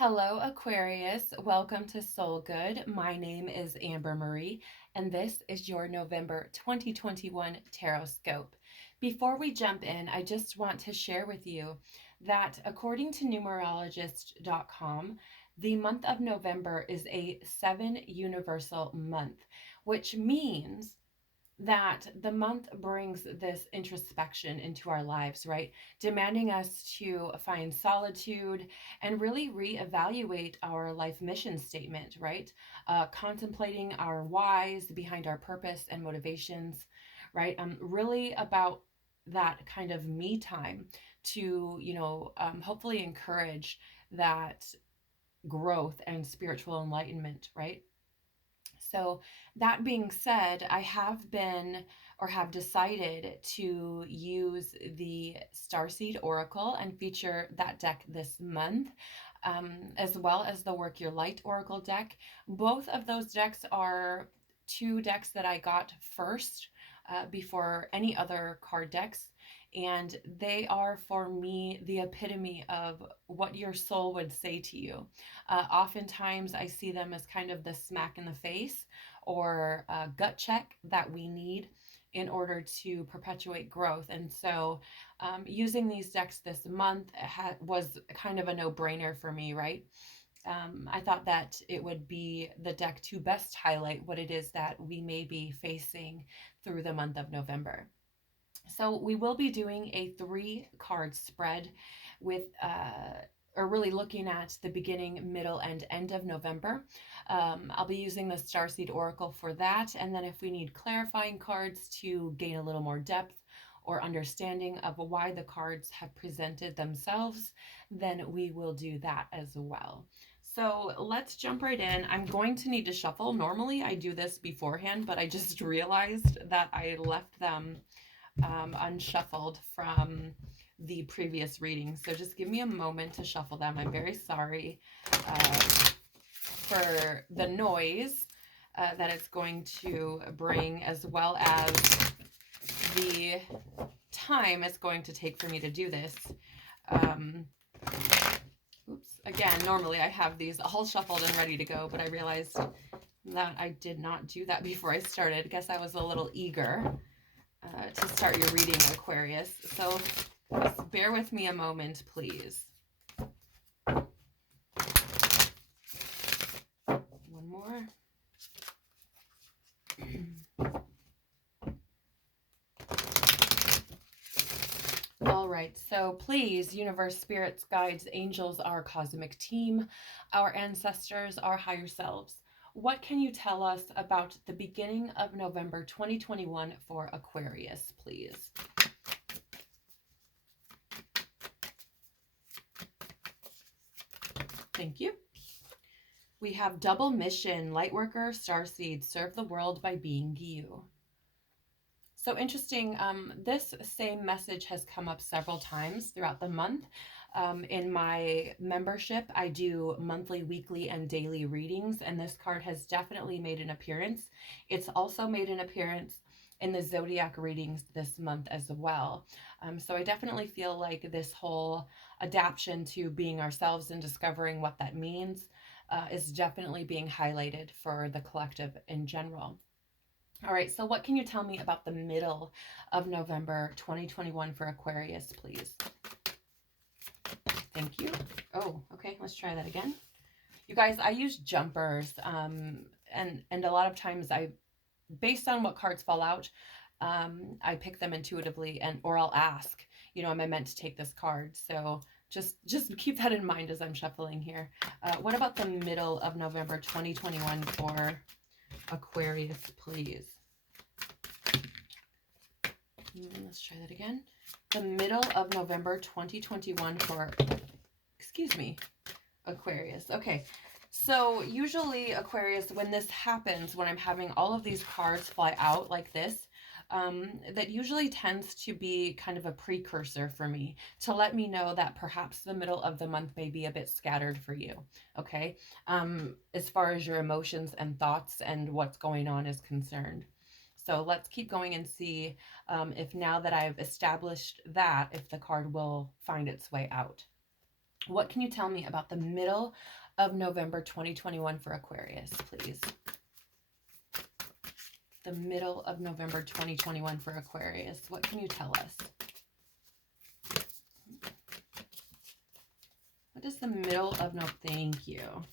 Hello, Aquarius. Welcome to Soul Good. My name is Amber Marie, and this is your November 2021 Tarotscope. Before we jump in, I just want to share with you that according to numerologist.com, the month of November is a 7 universal month, which means that the month brings this introspection into our lives, right? Demanding us to find solitude and really reevaluate our life mission statement, right? Contemplating our whys behind our purpose and motivations, right? Really about that kind of me time to, hopefully encourage that growth and spiritual enlightenment, right? So, that being said, I have been or have decided to use the Starseed Oracle and feature that deck this month, as well as the Work Your Light Oracle deck. Both of those decks are two decks that I got first before any other card decks. And they are, for me, the epitome of what your soul would say to you. Oftentimes, I see them as kind of the smack in the face or gut check that we need in order to perpetuate growth. And so, using these decks this month was kind of a no brainer for me, right? I thought that it would be the deck to best highlight what it is that we may be facing through the month of November. So we will be doing a 3 card spread with or really looking at the beginning, middle, and end of November. I'll be using the Starseed Oracle for that. And then if we need clarifying cards to gain a little more depth or understanding of why the cards have presented themselves, then we will do that as well. So let's jump right in. I'm going to need to shuffle. Normally I do this beforehand, but I just realized that I left them unshuffled from the previous reading. So just give me a moment to shuffle them. I'm very sorry for the noise that it's going to bring, as well as the time it's going to take for me to do this. Oops. Again, normally I have these all shuffled and ready to go, but I realized that I did not do that before I started. I guess I was a little eager to start your reading, Aquarius. So just bear with me a moment, please. One more. All right, so please, universe, spirits, guides, angels, our cosmic team, our ancestors, our higher selves, what can you tell us about the beginning of November 2021 for Aquarius, please? Thank you. We have double mission, lightworker, starseed, serve the world by being you. So interesting, this same message has come up several times throughout the month. In my membership, I do monthly, weekly, and daily readings, and this card has definitely made an appearance. It's also made an appearance in the zodiac readings this month as well. So I definitely feel like this whole adaptation to being ourselves and discovering what that means is definitely being highlighted for the collective in general. All right, so what can you tell me about the middle of November 2021 for Aquarius, please? Thank you. Oh, okay, let's try that again. You guys, I use jumpers, and a lot of times based on what cards fall out, I pick them intuitively, or I'll ask, am I meant to take this card? So just keep that in mind as I'm shuffling here. What about the middle of November 2021 for Aquarius, please? Let's try that again. The middle of November 2021 for, Aquarius. Okay, so usually Aquarius, when this happens, when I'm having all of these cards fly out like this, that usually tends to be kind of a precursor for me to let me know that perhaps the middle of the month may be a bit scattered for you, okay? As far as your emotions and thoughts and what's going on is concerned. So let's keep going and see if now that I've established that, if the card will find its way out. What can you tell me about the middle of November 2021 for Aquarius, please? The middle of November 2021 for Aquarius. What can you tell us? What is the middle of no? Thank you.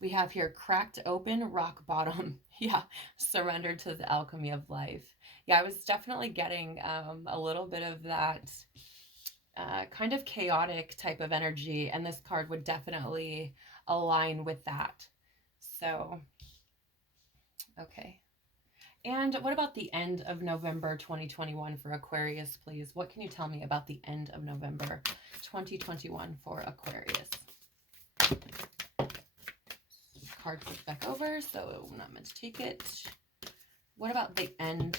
We have here cracked open, rock bottom. Yeah, surrender to the alchemy of life. Yeah, I was definitely getting a little bit of that kind of chaotic type of energy, and this card would definitely align with that. So, okay. And what about the end of November 2021 for Aquarius, please? What can you tell me about the end of November 2021 for Aquarius? Card flipped back over, so I'm not meant to take it. What about the end?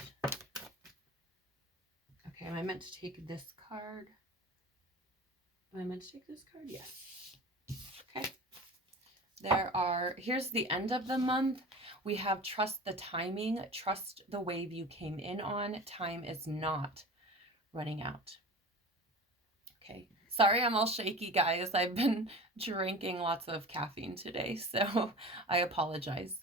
Okay, am I meant to take this card? Am I meant to take this card? Yes. Okay. Here's the end of the month. We have trust the timing, trust the wave you came in on. Time is not running out. Okay. Sorry, I'm all shaky, guys. I've been drinking lots of caffeine today, so I apologize.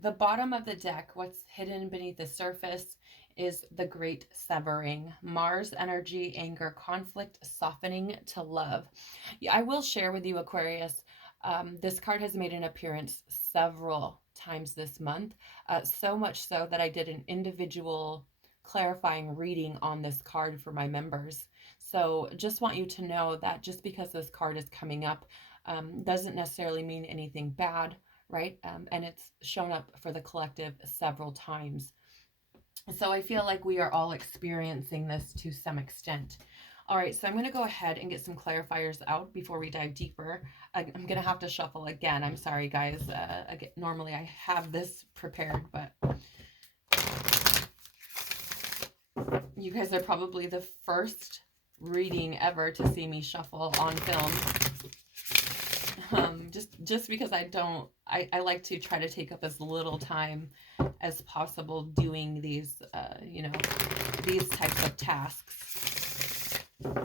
The bottom of the deck, what's hidden beneath the surface, is the great severing. Mars energy, anger, conflict, softening to love. Yeah, I will share with you, Aquarius, this card has made an appearance several times this month, so much so that I did an individual clarifying reading on this card for my members. So just want you to know that just because this card is coming up doesn't necessarily mean anything bad, right? And it's shown up for the collective several times. So I feel like we are all experiencing this to some extent. All right, so I'm going to go ahead and get some clarifiers out before we dive deeper. I'm going to have to shuffle again. I'm sorry, guys. Normally I have this prepared, but you guys are probably the first reading ever to see me shuffle on film. Just because I like to try to take up as little time as possible doing these, these types of tasks. All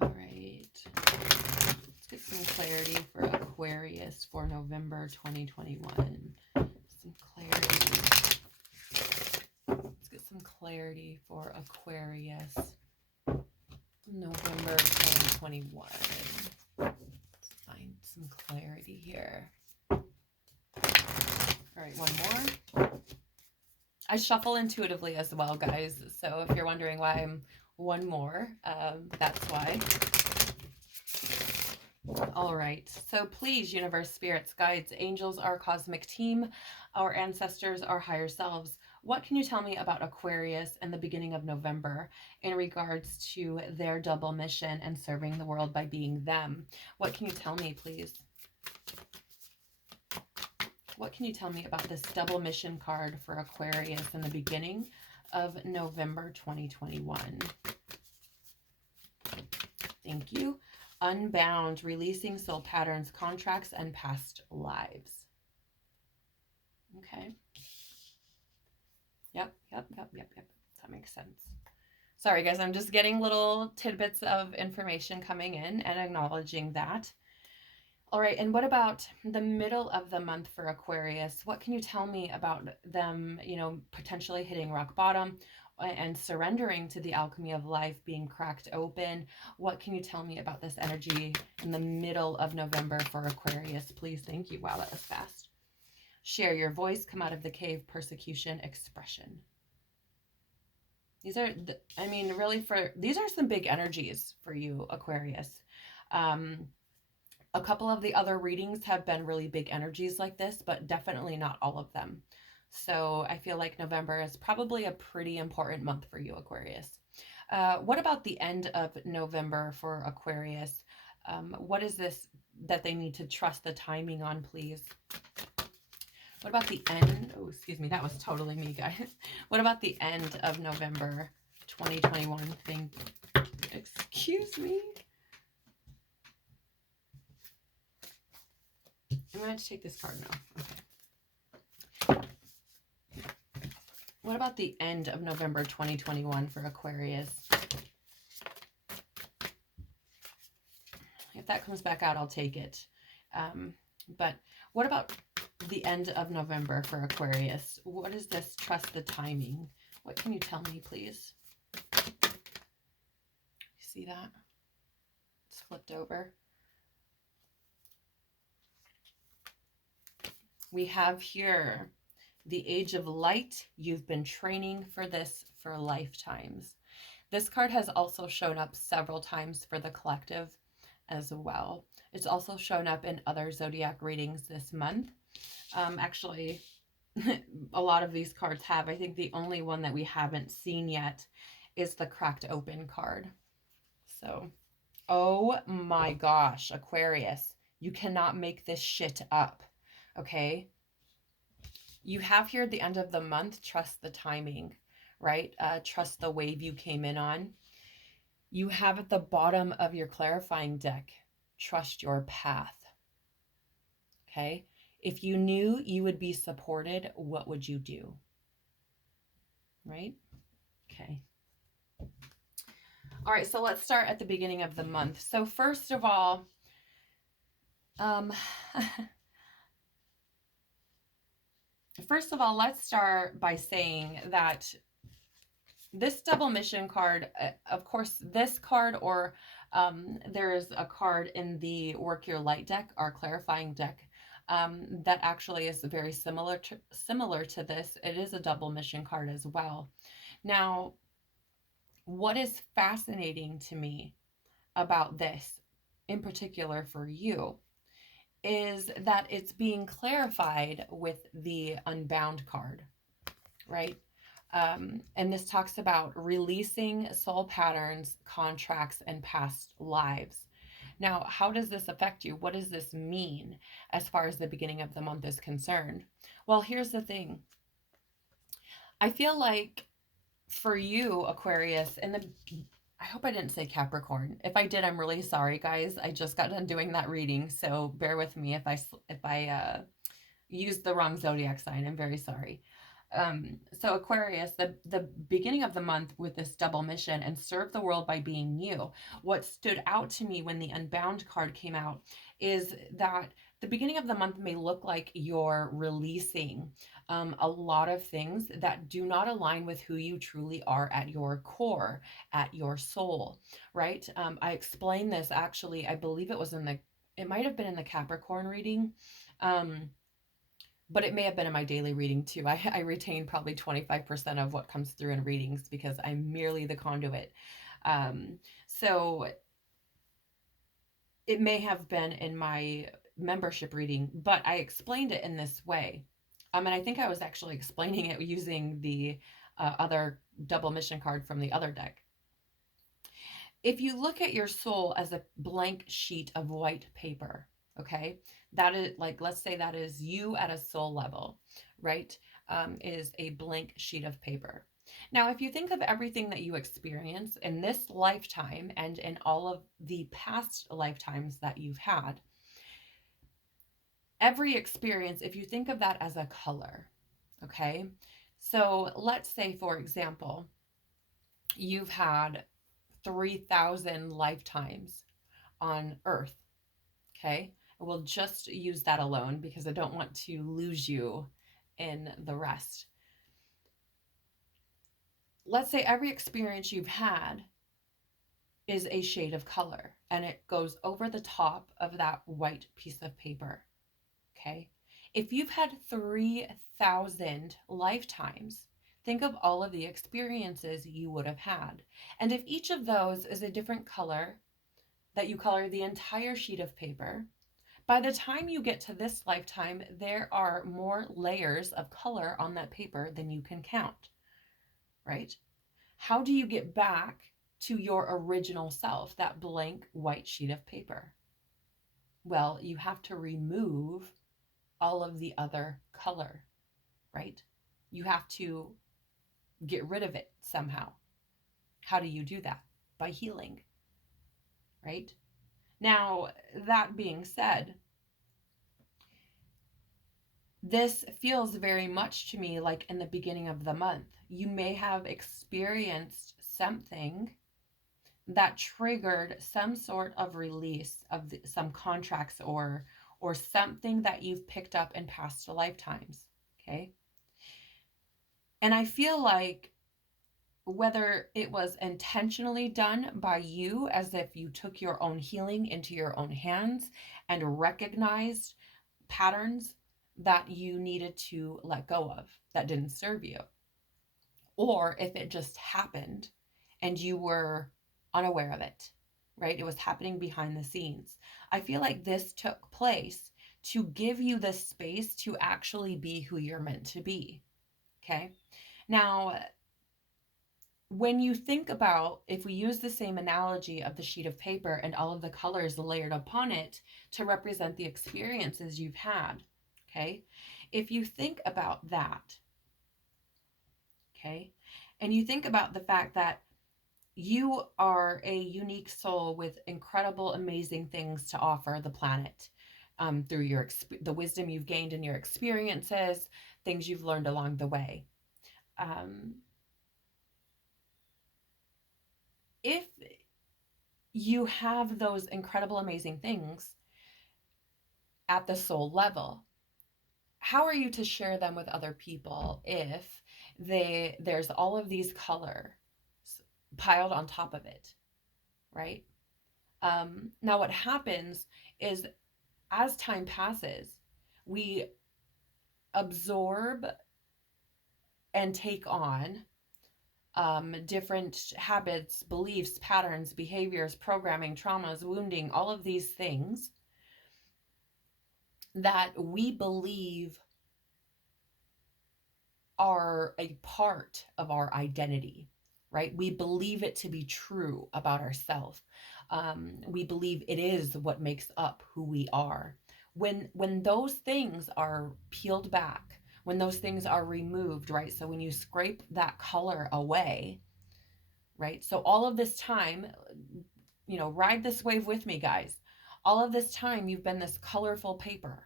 right. Let's get some clarity for Aquarius for November 2021. Some clarity. Let's get some clarity for Aquarius. November 2021. Let's find some clarity here. All right, one more. I shuffle intuitively as well, guys. So if you're wondering why I'm one more, that's why. All right. So please, universe, spirits, guides, angels, our cosmic team, our ancestors, our higher selves, what can you tell me about Aquarius and the beginning of November in regards to their double mission and serving the world by being them? What can you tell me, please? What can you tell me about this double mission card for Aquarius in the beginning of November 2021? Thank you. Unbound, releasing soul patterns, contracts, and past lives. Okay. Yep. That makes sense. Sorry, guys, I'm just getting little tidbits of information coming in and acknowledging that. All right, and what about the middle of the month for Aquarius? What can you tell me about them, potentially hitting rock bottom and surrendering to the alchemy of life, being cracked open? What can you tell me about this energy in the middle of November for Aquarius, please? Thank you. Wow, that was fast. Share your voice, come out of the cave, persecution, expression. These are, these are some big energies for you, Aquarius. A couple of the other readings have been really big energies like this, but definitely not all of them. So I feel like November is probably a pretty important month for you, Aquarius. What about the end of November for Aquarius? What is this that they need to trust the timing on, please? What about the end? Oh, excuse me. That was totally me, guys. What about the end of November 2021? Excuse me. I'm going to take this card now. Okay. What about the end of November 2021 for Aquarius? If that comes back out, I'll take it. But what about the end of November for Aquarius? What is this? Trust the timing. What can you tell me, please? You see that? It's flipped over. We have here the Age of Light. You've been training for this for lifetimes. This card has also shown up several times for the collective as well. It's also shown up in other zodiac readings this month. Actually, a lot of these cards have. I think the only one that we haven't seen yet is the Cracked Open card. So, oh my gosh, Aquarius, you cannot make this shit up, okay? You have here at the end of the month, trust the timing, right? Trust the wave you came in on. You have at the bottom of your clarifying deck, trust your path, okay? If you knew you would be supported, what would you do? Right? Okay. All right, so let's start at the beginning of the month. So first of all, let's start by saying that this double mission card, of course, this card or there's a card in the Work Your Light deck, our clarifying deck, that actually is very similar to this. It is a double mission card as well. Now, what is fascinating to me about this, in particular for you, is that it's being clarified with the Unbound card, right? And this talks about releasing soul patterns, contracts, and past lives. Now, how does this affect you? What does this mean as far as the beginning of the month is concerned? Well, here's the thing. I feel like for you, Aquarius, I hope I didn't say Capricorn. If I did, I'm really sorry, guys. I just got done doing that reading, so bear with me if I used the wrong zodiac sign. I'm very sorry. So Aquarius, the beginning of the month with this double mission and serve the world by being you. What stood out to me when the Unbound card came out is that the beginning of the month may look like you're releasing a lot of things that do not align with who you truly are at your core, at your soul, right? I explained this actually, I believe it might have been in the Capricorn reading. But it may have been in my daily reading too. I retain probably 25% of what comes through in readings because I'm merely the conduit. So it may have been in my membership reading, but I explained it in this way. And I think I was actually explaining it using the other double mission card from the other deck. If you look at your soul as a blank sheet of white paper, okay, that is like, let's say that is you at a soul level, right? Is a blank sheet of paper. Now, if you think of everything that you experience in this lifetime and in all of the past lifetimes that you've had, every experience, if you think of that as a color, okay? So let's say, for example, you've had 3,000 lifetimes on Earth, okay? We'll just use that alone because I don't want to lose you in the rest. Let's say every experience you've had is a shade of color and it goes over the top of that white piece of paper, okay? If you've had 3,000 lifetimes, think of all of the experiences you would have had. And if each of those is a different color that you color the entire sheet of paper, by the time you get to this lifetime, there are more layers of color on that paper than you can count, right? How do you get back to your original self, that blank white sheet of paper? Well, you have to remove all of the other color, right? You have to get rid of it somehow. How do you do that? By healing, right? Now, that being said, This feels very much to me like in the beginning of the month. You may have experienced something that triggered some sort of release of some contracts or something that you've picked up in past lifetimes. Okay. And I feel like whether it was intentionally done by you, as if you took your own healing into your own hands and recognized patterns that you needed to let go of that didn't serve you, or if it just happened and you were unaware of it, right? It was happening behind the scenes. I feel like this took place to give you the space to actually be who you're meant to be. Okay. Now, when you think about, if we use the same analogy of the sheet of paper and all of the colors layered upon it to represent the experiences you've had, okay? If you think about that, okay, and you think about the fact that you are a unique soul with incredible, amazing things to offer the planet, through the wisdom you've gained in your experiences, things you've learned along the way. If you have those incredible, amazing things at the soul level, how are you to share them with other people if there's all of these colors piled on top of it, right? Now what happens is, as time passes, we absorb and take on different habits, beliefs, patterns, behaviors, programming, traumas, wounding, all of these things that we believe are a part of our identity, right? We believe it to be true about ourselves. We believe it is what makes up who we are. When those things are peeled back, when those things are removed, right? So when you scrape that color away, right? So all of this time, ride this wave with me, guys. All of this time, you've been this colorful paper.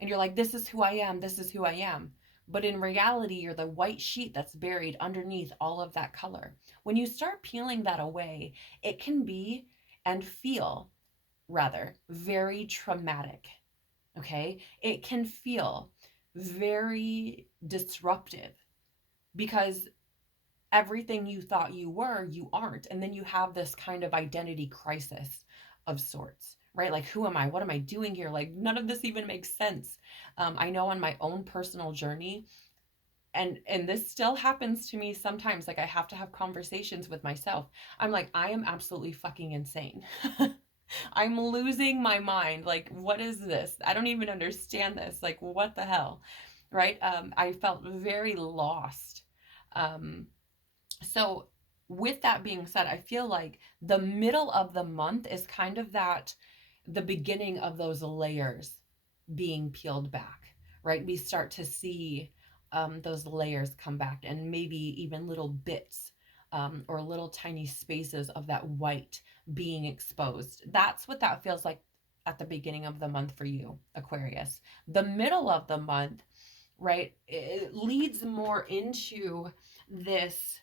And you're like, this is who I am. This is who I am. But in reality, you're the white sheet that's buried underneath all of that color. When you start peeling that away, it can be and feel, rather, very traumatic. Okay? It can feel very disruptive because everything you thought you were, you aren't. And then you have this kind of identity crisis of sorts, right? Like, who am I? What am I doing here? Like, none of this even makes sense. I know on my own personal journey, and this still happens to me sometimes, like I have to have conversations with myself. I'm like, I am absolutely fucking insane. I'm losing my mind. Like, what is this? I don't even understand this. Like, what the hell? Right? I felt very lost. So with that being said, I feel like the middle of the month is kind of the beginning of those layers being peeled back, right? We start to see those layers come back, and maybe even little bits or little tiny spaces of that white being exposed. That's what that feels like at the beginning of the month for you, Aquarius. The middle of the month, right, it leads more into this,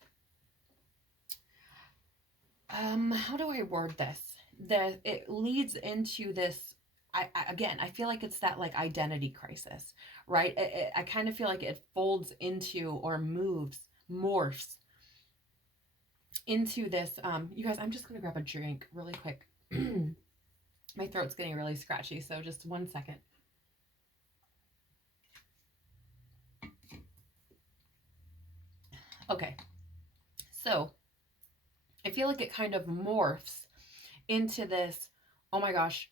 how do I word this? It leads into this. I feel like it's that like identity crisis, right? I kind of feel like it folds into or morphs into this. You guys, I'm just gonna grab a drink really quick. My throat's getting really scratchy, so just 1 second. Okay, so I feel like it kind of morphs into this. Oh my gosh,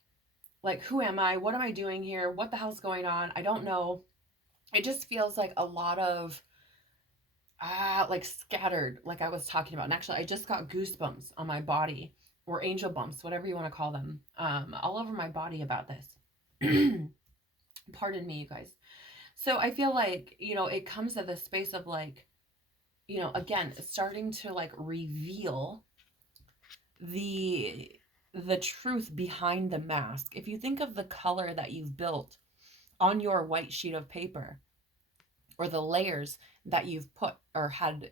like, who am I? What am I doing here? What the hell's going on? I don't know. It just feels like a lot of like scattered, like I was talking about. And actually, I just got goosebumps on my body, or angel bumps, whatever you want to call them, all over my body about this. Pardon me, you guys. So I feel like, it comes to this space of like, again, starting to like reveal the truth behind the mask. If you think of the color that you've built on your white sheet of paper, or the layers that you've put or had,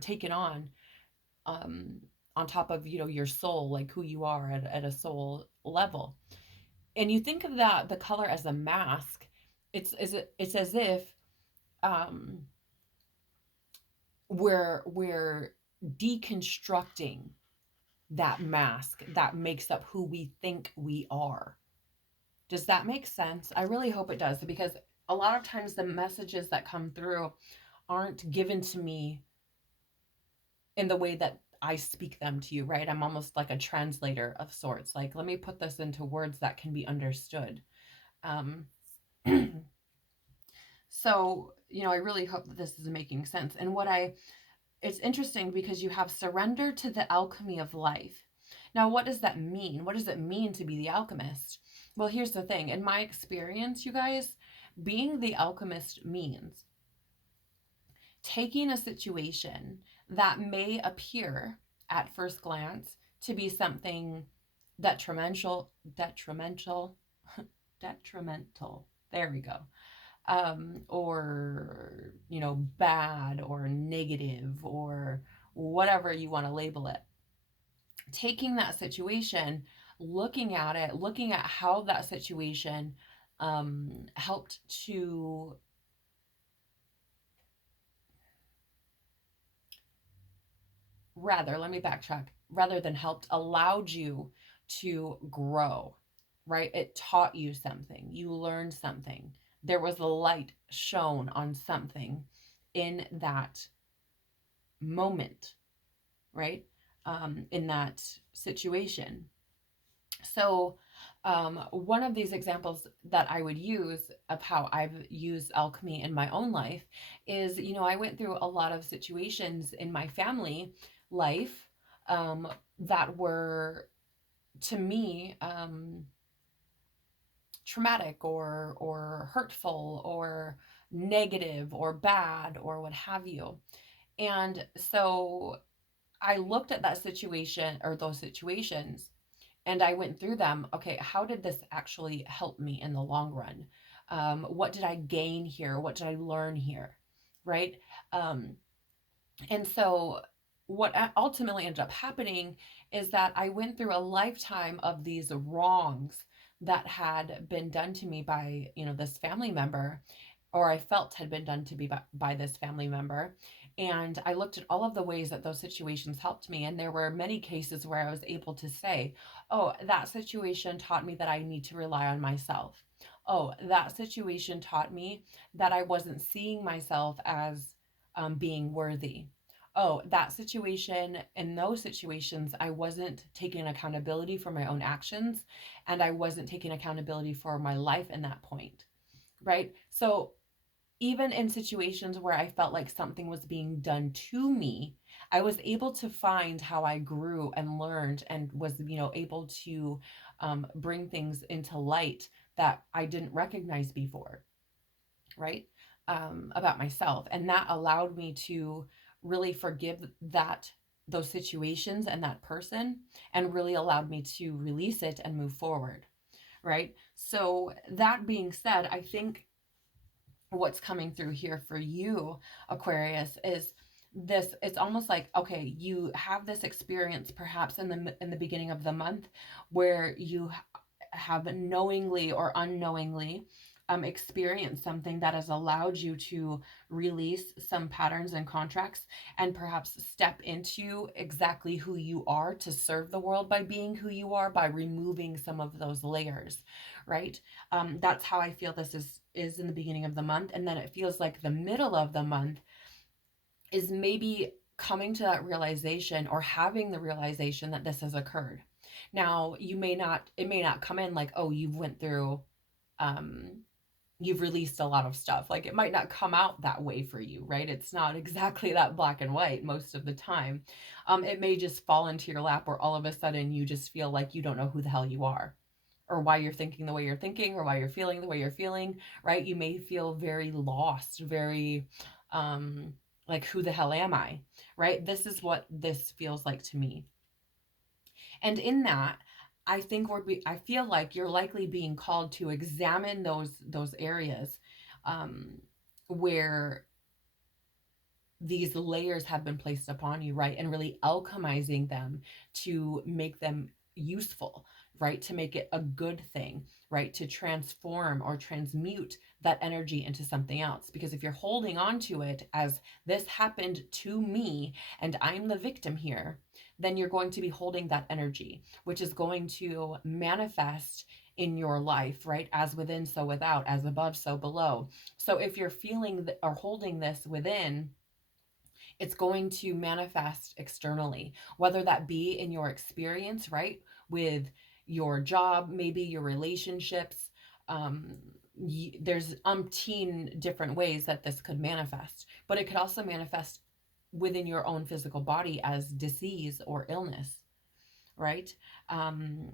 taken um, on top of, your soul, like who you are at a soul level. And you think of that, the color as a mask, it's as if um, we're deconstructing that mask that makes up who we think we are. Does that make sense? I really hope it does, because a lot of times the messages that come through aren't given to me in the way that I speak them to you, right? I'm almost like a translator of sorts. Like, let me put this into words that can be understood. Um, so, I really hope that this is making sense. And it's interesting because you have surrender to the alchemy of life. Now, what does that mean? What does it mean to be the alchemist? Well, here's the thing. In my experience, you guys, being the alchemist means taking a situation that may appear at first glance to be something detrimental, detrimental. There we go. Or, bad or negative or whatever you want to label it. Taking that situation, looking at it, looking at how that situation helped to, let me backtrack, rather than helped, allowed you to grow, right? It taught you something, you learned something. There was a light shown on something in that moment, right? In that situation. So, one of these examples that I would use of how I've used alchemy in my own life is, I went through a lot of situations in my family life that were, to me, traumatic or hurtful or negative or bad or what have you. And so I looked at that situation or those situations and I went through them. Okay, how did this actually help me in the long run? What did I gain here? What did I learn here? Right? Um, and so what ultimately ended up happening is that I went through a lifetime of these wrongs that had been done to me by, this family member, or I felt had been done to me by this family member. And I looked at all of the ways that those situations helped me. And there were many cases where I was able to say, oh, that situation taught me that I need to rely on myself. Oh, that situation taught me that I wasn't seeing myself as being worthy. Oh, that situation, in those situations, I wasn't taking accountability for my own actions, and I wasn't taking accountability for my life in that point, right? So even in situations where I felt like something was being done to me, I was able to find how I grew and learned and was, able to bring things into light that I didn't recognize before, right? About myself. And that allowed me to really forgive those situations and that person, and really allowed me to release it and move forward, right? So that being said, I think what's coming through here for you, Aquarius, is this. It's almost like, okay, you have this experience perhaps in the beginning of the month where you have knowingly or unknowingly experienced something that has allowed you to release some patterns and contracts, and perhaps step into exactly who you are to serve the world by being who you are, by removing some of those layers, right? That's how I feel this is in the beginning of the month. And then it feels like the middle of the month is maybe coming to that realization, or having the realization that this has occurred. Now, it may not come in like, oh, um, you've released a lot of stuff. Like, it might not come out that way for you, right? It's not exactly that black and white most of the time. It may just fall into your lap, or all of a sudden you just feel like you don't know who the hell you are, or why you're thinking the way you're thinking, or why you're feeling the way you're feeling, right? You may feel very lost, very, like, who the hell am I, right? This is what this feels like to me. And in that, I feel like you're likely being called to examine those areas um, where these layers have been placed upon you, right? And really alchemizing them to make them useful, right? To make it a good thing, right? To transform or transmute that energy into something else. Because if you're holding on to it as this happened to me and I'm the victim here, then you're going to be holding that energy, which is going to manifest in your life, right? As within, so without, as above, so below. So if you're feeling or holding this within, it's going to manifest externally, whether that be in your experience, right? With your job, maybe your relationships. Um, there's umpteen different ways that this could manifest, but it could also manifest within your own physical body as disease or illness, right? Um,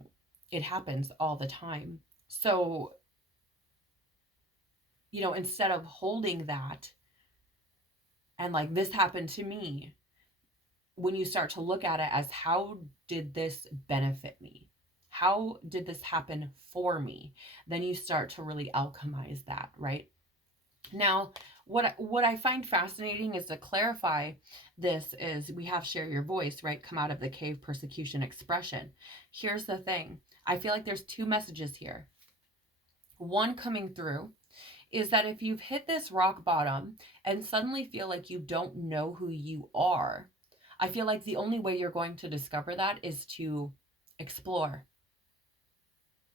it happens all the time. So, instead of holding that and like, this happened to me, when you start to look at it as, how did this benefit me? How did this happen for me? Then you start to really alchemize that, right? Now, what I find fascinating is, to clarify this, is we have share your voice, right? Come out of the cave, persecution, expression. Here's the thing. I feel like there's two messages here. One coming through is that if you've hit this rock bottom and suddenly feel like you don't know who you are, I feel like the only way you're going to discover that is to explore,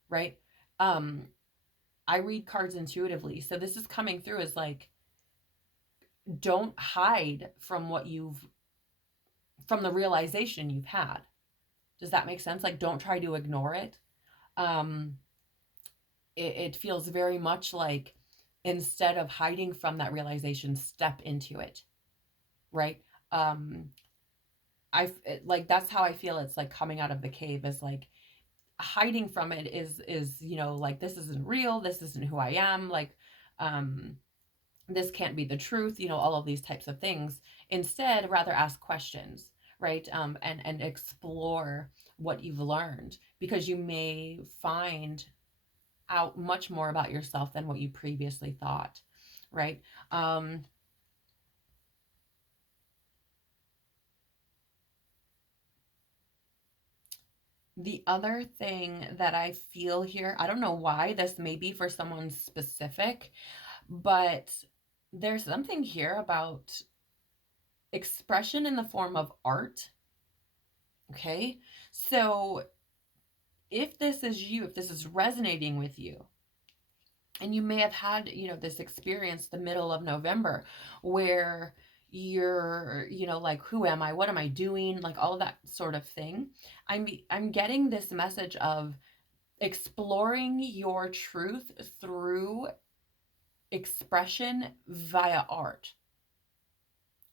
right? I read cards intuitively. So this is coming through as like, don't hide from from the realization you've had. Does that make sense? Like, don't try to ignore it. Um, it feels very much like, instead of hiding from that realization, step into it, right? Um, like, that's how I feel. It's like coming out of the cave is like, hiding from it is like, this isn't real, this isn't who I am, like, um this can't be the truth, all of these types of things. Instead, rather ask questions, right? And explore what you've learned, because you may find out much more about yourself than what you previously thought, right? The other thing that I feel here, I don't know why, this may be for someone specific, but there's something here about expression in the form of art. Okay. So if this is you, if this is resonating with you, and you may have had, this experience the middle of November where you're, like, who am I? What am I doing? Like, all of that sort of thing. I'm getting this message of exploring your truth through expression via art,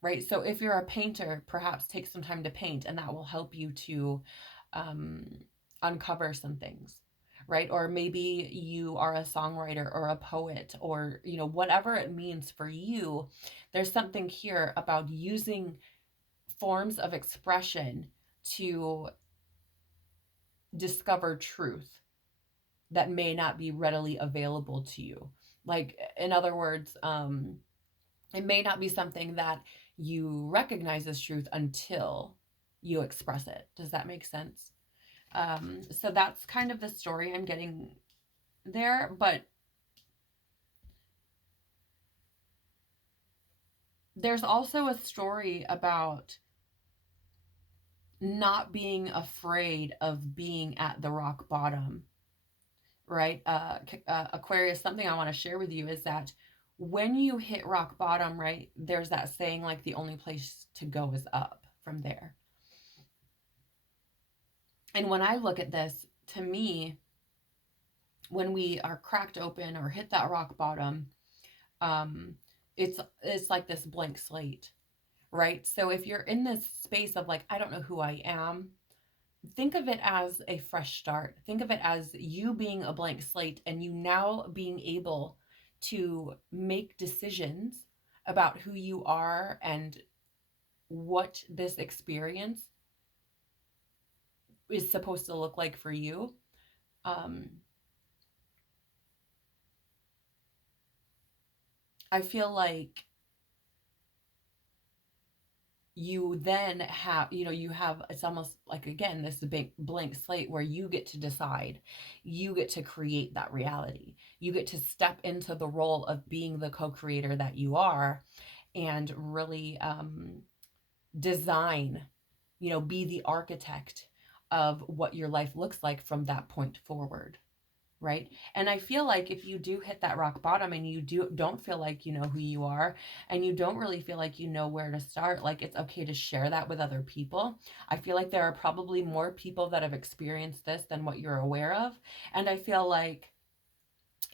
right? So if you're a painter, perhaps take some time to paint, and that will help you to um, uncover some things, right? Or maybe you are a songwriter or a poet, or, whatever it means for you. There's something here about using forms of expression to discover truth that may not be readily available to you. Like, in other words, it may not be something that you recognize as truth until you express it. Does that make sense? So that's kind of the story I'm getting there. But there's also a story about not being afraid of being at the rock bottom, right? Aquarius, something I want to share with you is that when you hit rock bottom, right, there's that saying, like, the only place to go is up from there. And when I look at this, to me, when we are cracked open or hit that rock bottom, um, it's like this blank slate, right? So if you're in this space of like, I don't know who I am, think of it as a fresh start. Think of it as you being a blank slate, and you now being able to make decisions about who you are and what this experience is supposed to look like for you. I feel like you then have, you have, it's almost like, again, this big blank slate where you get to decide, you get to create that reality, you get to step into the role of being the co-creator that you are, and really design, be the architect of what your life looks like from that point forward. Right. And I feel like if you do hit that rock bottom and you don't feel like you know who you are, and you don't really feel like you know where to start, like, it's okay to share that with other people. I feel like there are probably more people that have experienced this than what you're aware of. And I feel like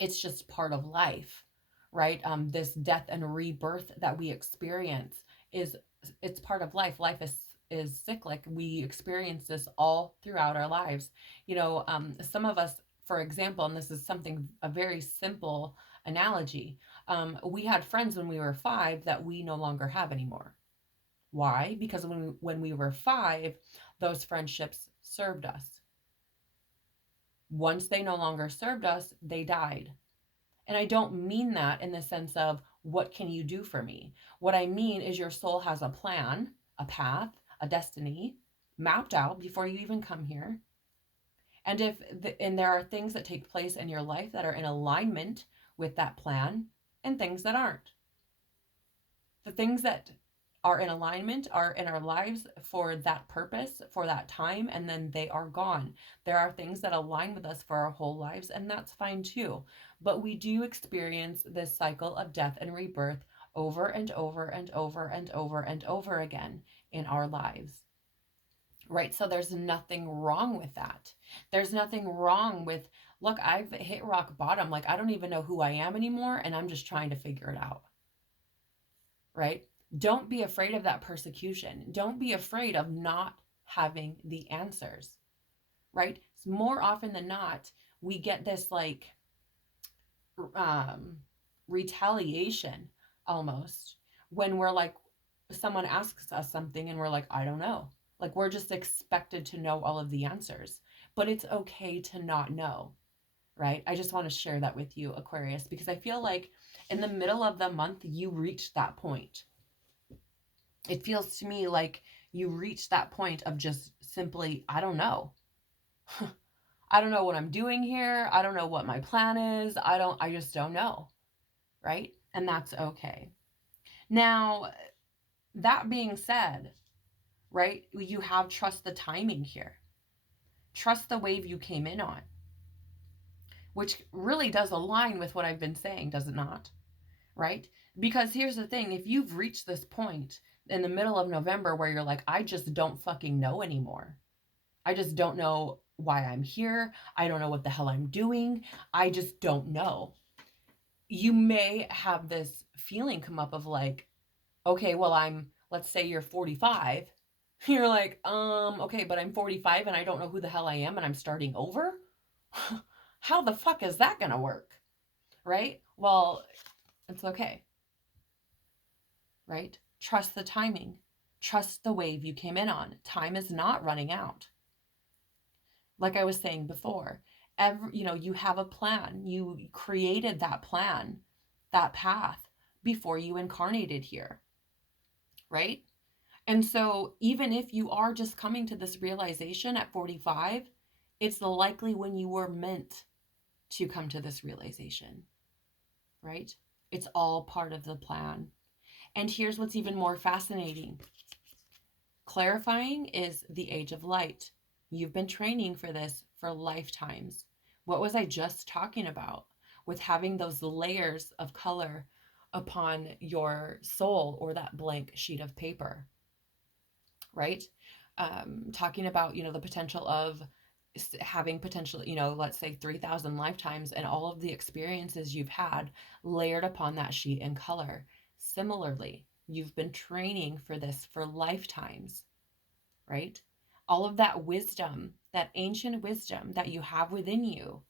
it's just part of life, right? This death and rebirth that we experience is, it's part of life. Life is cyclic. We experience this all throughout our lives. Some of us, for example, and this is something, a very simple analogy, we had friends when we were 5 that we no longer have anymore. Why? Because when we were 5, those friendships served us. Once they no longer served us, they died. And I don't mean that in the sense of, what can you do for me? What I mean is, your soul has a plan, a path, a destiny mapped out before you even come here. And and there are things that take place in your life that are in alignment with that plan, and things that aren't. The things that are in alignment are in our lives for that purpose, for that time, and then they are gone. There are things that align with us for our whole lives, and that's fine too. But we do experience this cycle of death and rebirth over and over and over and over and over again in our lives. Right? So there's nothing wrong with that. There's nothing wrong with, look, I've hit rock bottom. Like, I don't even know who I am anymore, and I'm just trying to figure it out. Right? Don't be afraid of that persecution. Don't be afraid of not having the answers. Right? More often than not, we get this like retaliation almost when we're like, someone asks us something and we're like, I don't know. Like, we're just expected to know all of the answers, but it's okay to not know. Right? I just want to share that with you, Aquarius, because I feel like in the middle of the month, you reached that point. It feels to me like you reached that point of just simply, I don't know. I don't know what I'm doing here. I don't know what my plan is. I just don't know. Right? And that's okay. Now, that being said, right, you have trust the timing here. Trust the wave you came in on, which really does align with what I've been saying, does it not? Right? Because here's the thing, if you've reached this point in the middle of November where you're like, I just don't fucking know anymore. I just don't know why I'm here. I don't know what the hell I'm doing. I just don't know. You may have this feeling come up of like, okay, well, let's say you're 45. You're like, okay, but I'm 45 and I don't know who the hell I am and I'm starting over? How the fuck is that gonna work? Right? Well, it's okay. Right? Trust the timing. Trust the wave you came in on. Time is not running out. Like I was saying before, you have a plan. You created that plan, that path before you incarnated here. Right? And so even if you are just coming to this realization at 45, it's likely when you were meant to come to this realization. Right? It's all part of the plan. And here's what's even more fascinating. Clarifying is the age of light. You've been training for this for lifetimes. What was I just talking about with having those layers of color upon your soul or that blank sheet of paper? Right? Talking about, the potential of having potential, let's say 3,000 lifetimes and all of the experiences you've had layered upon that sheet in color. Similarly, you've been training for this for lifetimes, right? All of that wisdom, that ancient wisdom that you have within you,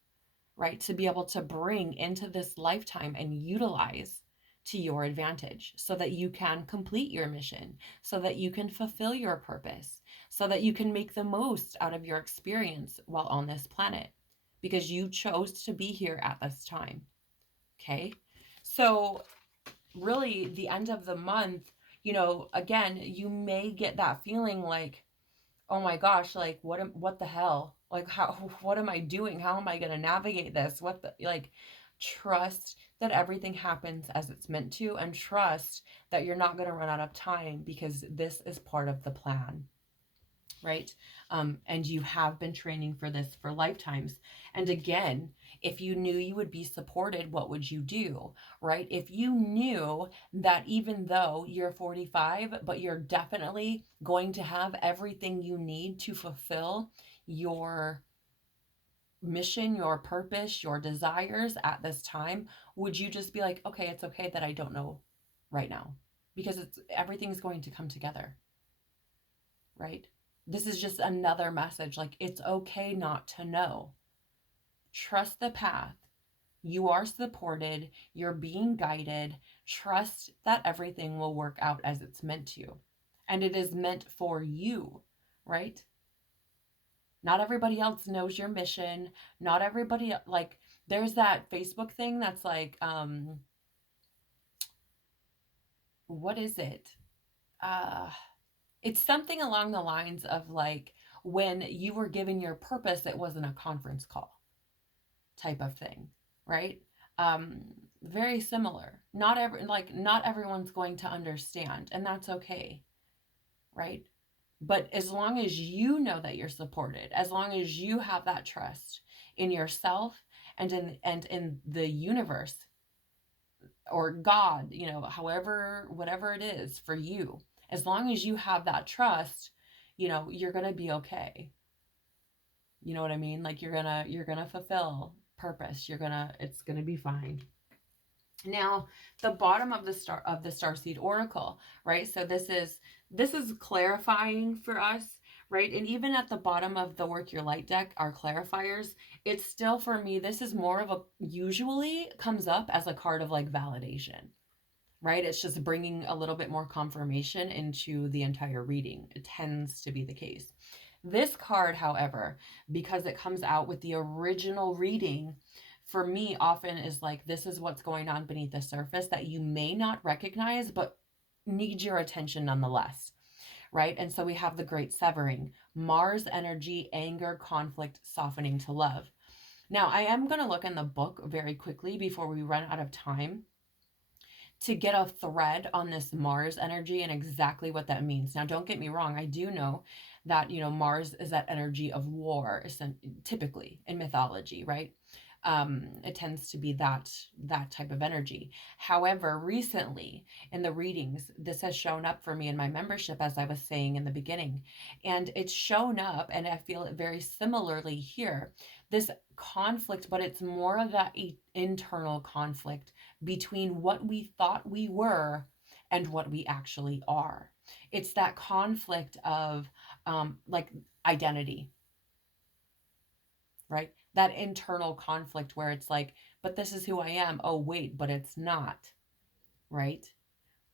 right? To be able to bring into this lifetime and utilize to your advantage so that you can complete your mission, so that you can fulfill your purpose, so that you can make the most out of your experience while on this planet because you chose to be here at this time. Okay. So, really, the end of the month, again, you may get that feeling like, oh my gosh, like what the hell? Like how what am I doing? How am I going to navigate this? Trust that everything happens as it's meant to, and trust that you're not going to run out of time because this is part of the plan, right? And you have been training for this for lifetimes. And again, if you knew you would be supported, what would you do, right? If you knew that even though you're 45, but you're definitely going to have everything you need to fulfill your mission, your purpose, your desires at this time, would you just be like, okay, it's okay that I don't know right now? Because everything's going to come together, right? This is just another message. Like, it's okay not to know. Trust the path. You are supported. You're being guided. Trust that everything will work out as it's meant to. And it is meant for you, right? Not everybody else knows your mission. Not everybody, like, there's that Facebook thing that's like, what is it? Uh, It's something along the lines of like when you were given your purpose, it wasn't a conference call type of thing, right? Um, Very similar. Not everyone's going to understand, and that's okay, right? But as long as you know that you're supported, as long as you have that trust in yourself and in the universe or God, however, whatever it is for you, as long as you have that trust, you're going to be okay. You know what I mean? Like you're going to fulfill purpose. It's going to be fine. Now, the bottom of the Starseed Oracle, right? So this is clarifying for us, right? And even at the bottom of the Work Your Light deck, our clarifiers, it's still, for me, this is more of usually comes up as a card of like validation, right? It's just bringing a little bit more confirmation into the entire reading. It tends to be the case. This card, however, because it comes out with the original reading, for me often is like, this is what's going on beneath the surface that you may not recognize, but needs your attention nonetheless, right? And so we have the Great Severing, Mars energy, anger, conflict, softening to love. Now, I am going to look in the book very quickly before we run out of time to get a thread on this Mars energy and exactly what that means. Now, don't get me wrong. I do know that, Mars is that energy of war, typically in mythology, right? It tends to be that type of energy. However, recently in the readings, this has shown up for me in my membership, as I was saying in the beginning, and it's shown up, and I feel it very similarly here. This conflict, but it's more of that internal conflict between what we thought we were and what we actually are. It's that conflict of like identity, right? That internal conflict where it's like, but this is who I am. Oh, wait, but it's not, right?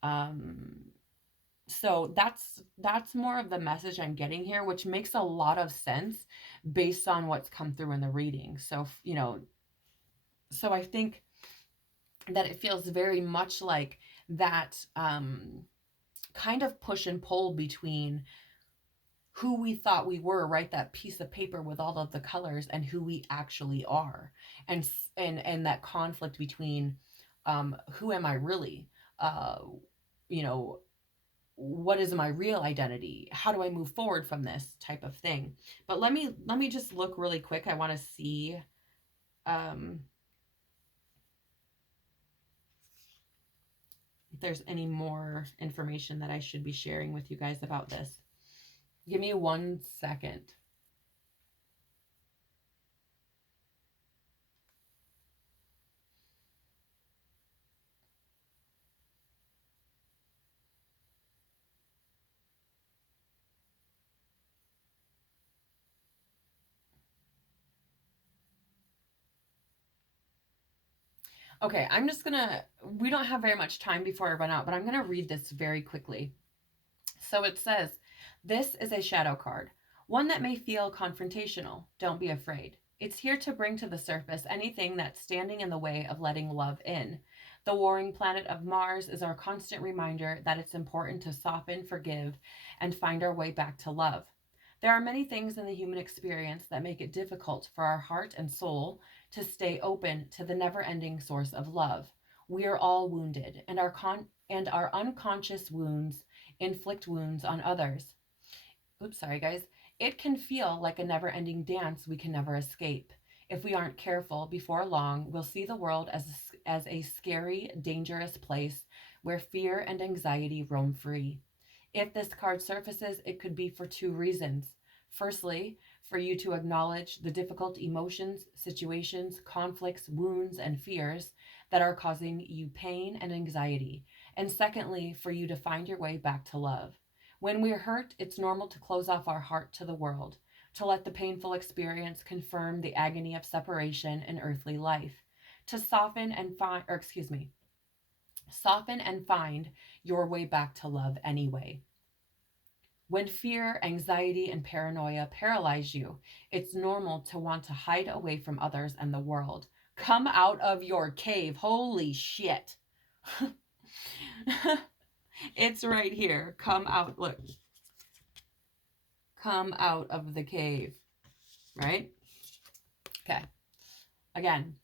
Um, so that's more of the message I'm getting here, which makes a lot of sense based on what's come through in the reading. So, so I think that it feels very much like that kind of push and pull between who we thought we were, right? That piece of paper with all of the colors, and who we actually are, and that conflict between who am I really, uh, you know, what is my real identity? How do I move forward from this type of thing? But let me just look really quick. I want to see if there's any more information that I should be sharing with you guys about this. Give me 1 second. Okay, we don't have very much time before I run out, but I'm gonna read this very quickly. So it says, this is a shadow card, one that may feel confrontational. Don't be afraid. It's here to bring to the surface anything that's standing in the way of letting love in. The warring planet of Mars is our constant reminder that it's important to soften, forgive, and find our way back to love. There are many things in the human experience that make it difficult for our heart and soul to stay open to the never ending source of love. We are all wounded, and our unconscious wounds inflict wounds on others. Oops, sorry guys. It can feel like a never ending dance we can never escape. If we aren't careful, before long, we'll see the world as a scary, dangerous place where fear and anxiety roam free. If this card surfaces, it could be for two reasons. Firstly, for you to acknowledge the difficult emotions, situations, conflicts, wounds, and fears that are causing you pain and anxiety. And secondly, for you to find your way back to love. When we're hurt, it's normal to close off our heart to the world, to let the painful experience confirm the agony of separation and earthly life, to soften and find your way back to love anyway. When fear, anxiety, and paranoia paralyze you, it's normal to want to hide away from others and the world. Come out of your cave. Holy shit. It's right here. Come out. Look. Come out of the cave. Right? Okay. Again,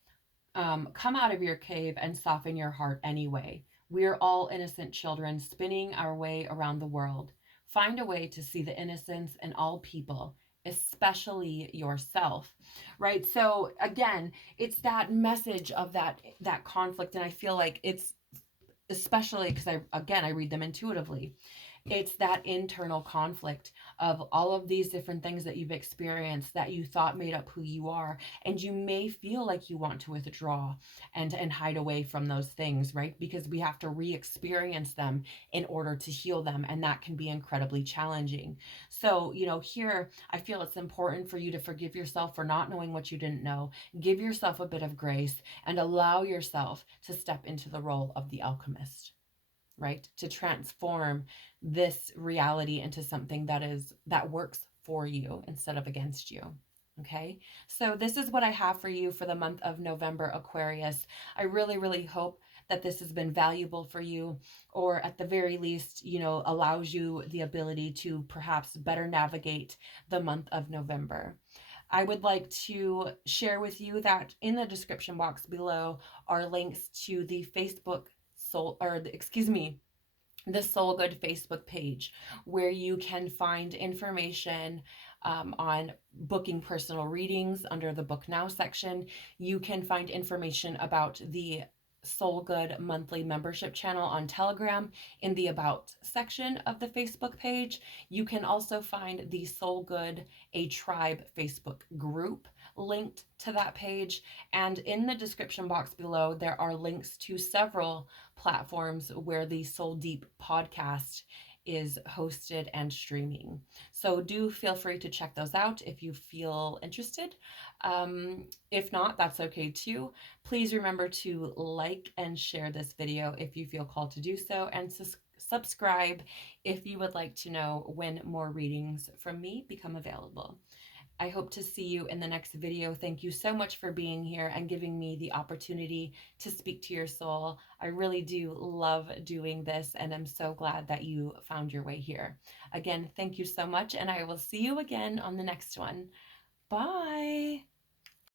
come out of your cave and soften your heart anyway. We're all innocent children spinning our way around the world. Find a way to see the innocence in all people, especially yourself. Right? So again, it's that message of that conflict, and I feel like it's especially because I read them intuitively. It's that internal conflict of all of these different things that you've experienced that you thought made up who you are. And you may feel like you want to withdraw and hide away from those things, right? Because we have to re-experience them in order to heal them. And that can be incredibly challenging. So, here I feel it's important for you to forgive yourself for not knowing what you didn't know. Give yourself a bit of grace and allow yourself to step into the role of the alchemist, right? To transform this reality into something that works for you instead of against you. Okay, so this is what I have for you for the month of November, Aquarius. I really, really hope that this has been valuable for you, or at the very least, allows you the ability to perhaps better navigate the month of November. I would like to share with you that in the description box below are links to the the Soul Good Facebook page, where you can find information on booking personal readings under the Book Now section. You can find information about the Soul Good monthly membership channel on Telegram in the About section of the Facebook page. You can also find the Soul Good A Tribe Facebook group linked to that page. And in the description box below, there are links to several platforms where the Soul Deep podcast is hosted and streaming. So do feel free to check those out if you feel interested. If not, that's okay too. Please remember to like and share this video if you feel called to do so, and subscribe if you would like to know when more readings from me become available. I hope to see you in the next video. Thank you so much for being here and giving me the opportunity to speak to your soul. I really do love doing this, and I'm so glad that you found your way here. Again, thank you so much, and I will see you again on the next one. Bye.